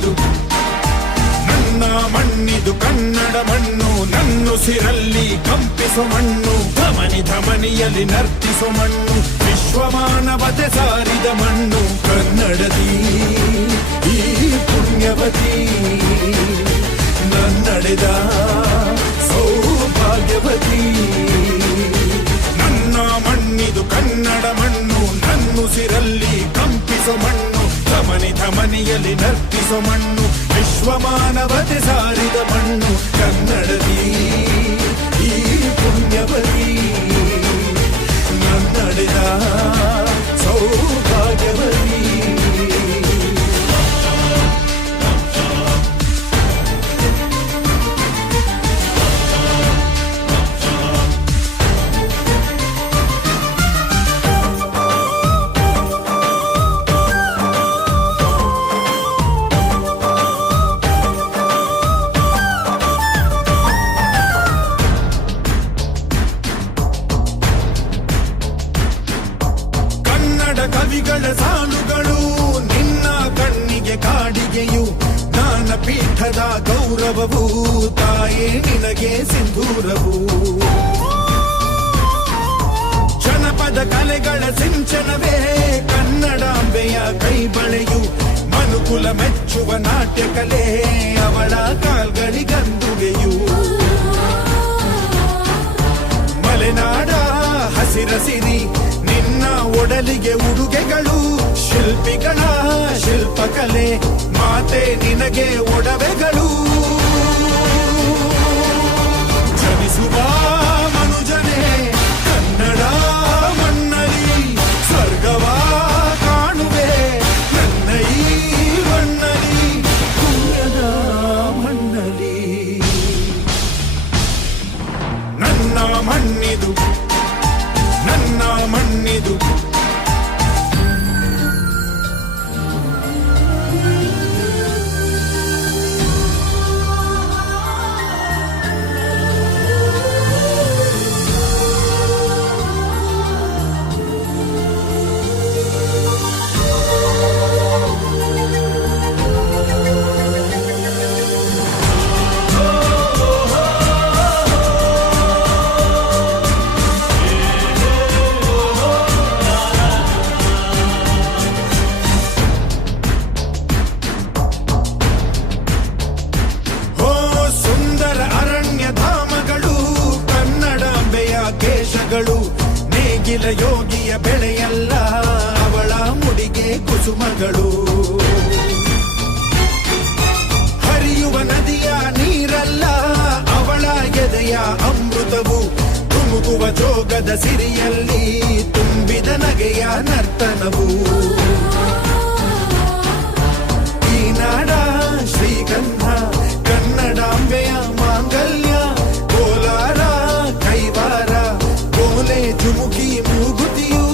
ಮಣ್ಣಿದು ನನ್ನ ಮಣ್ಣಿದು ಕನ್ನಡ ಮಣ್ಣು ನನ್ನುಸಿರಲ್ಲಿ ಕಂಪಿಸೋ ಮಣ್ಣು ಧಮನಿ ಧಮನಿಯಲ್ಲಿ ನರ್ತಿಸೋ ಮಣ್ಣು ವಿಶ್ವಮಾನವತೆ ಸಾರಿದ ಮಣ್ಣು ಕನ್ನಡದಿ ಈ ಪುಣ್ಯವತಿ ನನ್ನಡೆದ ಸೌಭಾಗ್ಯವತಿ ನನ್ನ ಮಣ್ಣಿದು ಕನ್ನಡ ಮಣ್ಣು ನನ್ನುಸಿರಲ್ಲಿ ಕಂಪಿಸೋ ಮಣ್ಣು ಧಮನಿ ಧಮನಿಯಲ್ಲಿ ನರ್ತಿಸೋ ಮಣ್ಣು ವಿಶ್ವಮಾನವತೆ ಸಾರಿದ ಮಣ್ಣು ಕನ್ನಡದಿ ಈ ಪುಣ್ಯವತಿ ನನ್ನಡೆದ ಸೌಭಾಗ್ಯವತಿ ಕವಿಗಳ ಸಾಲುಗಳು ನಿನ್ನ ಕಣ್ಣಿಗೆ ಕಾಡಿಗೆಯು ಜ್ಞಾನಪೀಠದ ಗೌರವವು ತಾಯೇ ನಿನಗೆ ಸಿಂಧೂರವು ಜನಪದ ಕಲೆಗಳ ಸಿಂಚನವೇ ಕನ್ನಡಾಂಬೆಯ ಕೈಬಳೆಯು ಮನುಕುಲ ಮೆಚ್ಚುವ ನಾಟ್ಯ ಕಲೆ ಅವಳ ಕಾಲ್ಗಳಿಗಂದುಗೆಯು ಮಲೆನಾಡ ಹಸಿರಸಿರಿ ನಿನ್ನ ಒಡಲಿಗೆ ಉಡುಗೆಗಳು ಶಿಲ್ಪಿಗಳ ಶಿಲ್ಪಕಲೆ ಮಾತೆ ನಿನಗೆ ಒಡವೆಗಳು ಜನಿಸುವ ಮನುಜನೇ ಕನ್ನಡ ಮಣ್ಣಲಿ ಸ್ವರ್ಗವ ಕಾಣುವೆ ನನ್ನ ಈ ಮಣ್ಣಲಿ ಪುಣ್ಯದ ಮಣ್ಣಲಿ ನನ್ನ ಮಣ್ಣಿದು ನನ್ನ ಮಣ್ಣಿದು ನೇಗಿಲ ಯೋಗಿಯ ಬೆಳೆಯಲ್ಲ ಅವಳ ಮುಡಿಗೆ ಕುಸುಮಗಳು ಹರಿಯುವ ನದಿಯ ನೀರಲ್ಲ ಅವಳ ಎದೆಯ ಅಮೃತವು ತುಮುಕುವ ಜೋಗದ ಸಿರಿಯಲ್ಲಿ ತುಂಬಿದ ನಗೆಯ ನರ್ತನವು ಈ ನಾಡ ಶ್ರೀಗಂಧ ಕನ್ನಡಾಂಬೆಯ ಮಾಂಗಲ್ಯ ಕೋಲಾರ ಕೈವಾರ ಕೋಲೆ ಧುಮುಕಿ ಮೂಗುತಿಯು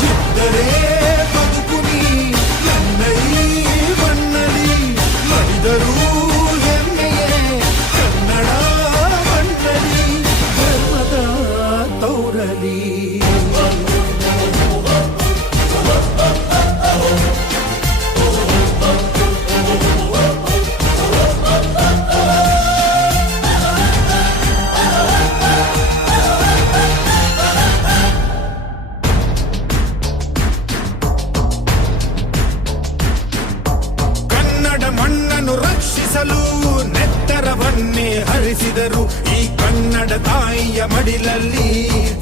ಚಿತ್ತರೆ ಬದುಕುನಿ ನನ್ನ ಈ ಮಣ್ಣಲಿ ಮಡಿದರೂ ಹೆಮ್ಮೆಯೇ ಕನ್ನಡ ಮಣ್ಣಲಿ ಧರ್ಮದ ತೌರಲಿ ನೆತ್ತರವನ್ನೇ ಹರಿಸಿದರು ಈ ಕನ್ನಡ ತಾಯಿಯ ಮಡಿಲಲ್ಲಿ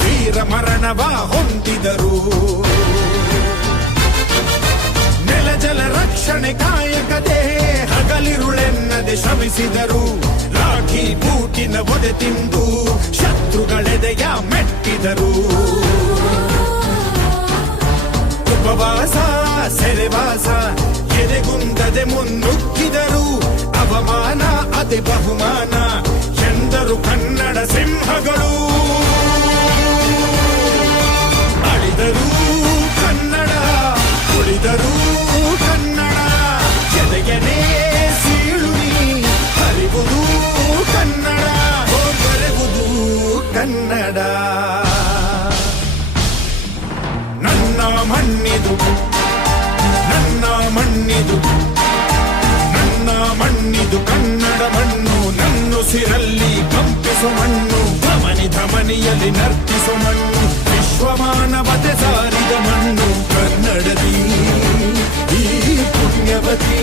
ವೀರ ಮರಣವ ಹೊಂದಿದರು ನೆಲ ಜಲ ರಕ್ಷಣೆ ಕಾಯಕದೇ ಹಗಲಿರುಳೆನ್ನದೆ ಶ್ರಮಿಸಿದರು ಲಾಠಿ ಬೂಟಿನ ಒದೆ ತಿಂದು ಶತ್ರುಗಳೆದೆಯ ಮೆಟ್ಟಿದರು ಉಪವಾಸ ಸೆರೆವಾಸ ಎದೆಗುಂದದೆ ಮುನ್ನುಗ್ಗಿದರು ಅವಮಾನ ಅದೆ ಬಹುಮಾನ ಎಂದರು ಕನ್ನಡ ಸಿಂಹಗಳು ಅಳಿದರು ಕನ್ನಡ ಉಳಿದರು ಕನ್ನಡ ಎದೆಯನೇ ಸೀಳುನಿ ಹರಿವುದು ಕನ್ನಡ ಬರೆವುದು ಕನ್ನಡ ನನ್ನ ಮಣ್ಣಿದು ನನ್ನ ಮಣ್ಣಿದು ನನ್ನ ಮಣ್ಣಿದು ಕನ್ನಡ ಮಣ್ಣು ನನ್ನುಸಿರಲ್ಲಿ ಕಂಪಿಸು ಮಣ್ಣು ಧಮನಿ ಧಮನಿಯಲ್ಲಿ ನರ್ತಿಸು ಮಣ್ಣು ವಿಶ್ವಮಾನವತೆ ಸಾರಿದ ಮಣ್ಣು ಕನ್ನಡದಿ ಈ ಪುಣ್ಯವತಿ